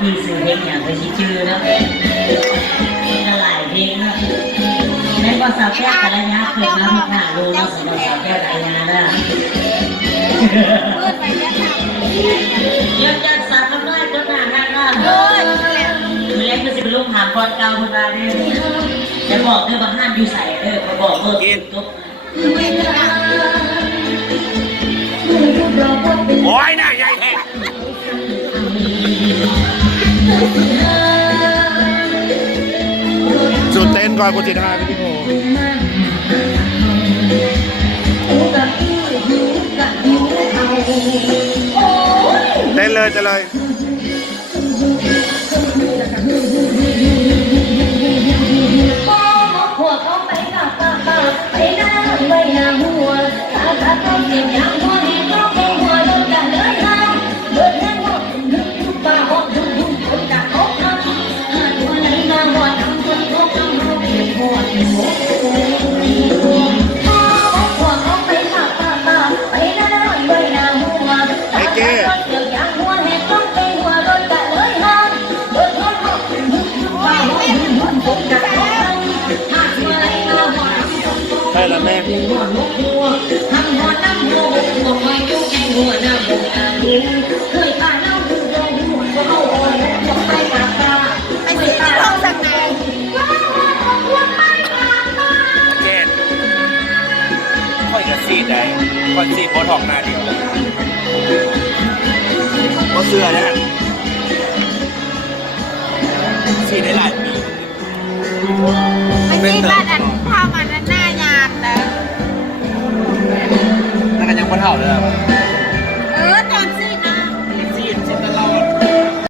ที่ซื้อเพลงอย่างไปชี้ชื่อนะก็หลายเพลงนะในภาษาแก้กัลยาเกิดมาหน้าดูนะสำหรับสาวแก้กัลยานะยันสัตว์มันได้ก็หน้าหน้าเล็กก็จะเป็นลูกหางบอลเก่าคนละเนี่ยจะบอกเรื่องบางห้ามอยู่ใส่มาบอกเมื่อกี้ตุ๊กโอ้ยน่าใหญ่แท้จุดเต้นก่อนกูจิตหายไปพี่โมเต้นเลยจะเลยใช่แล้วแม่ค่อยจะซีดได้ค่อยซีดโบท็อกหน้าเดียวเลยเพราะเสื้อนะซีดได้หลายปีไม่ใช่บ้านอันข้าวมันหน้ายานนะนั่นก็ยังคนเท่าเลย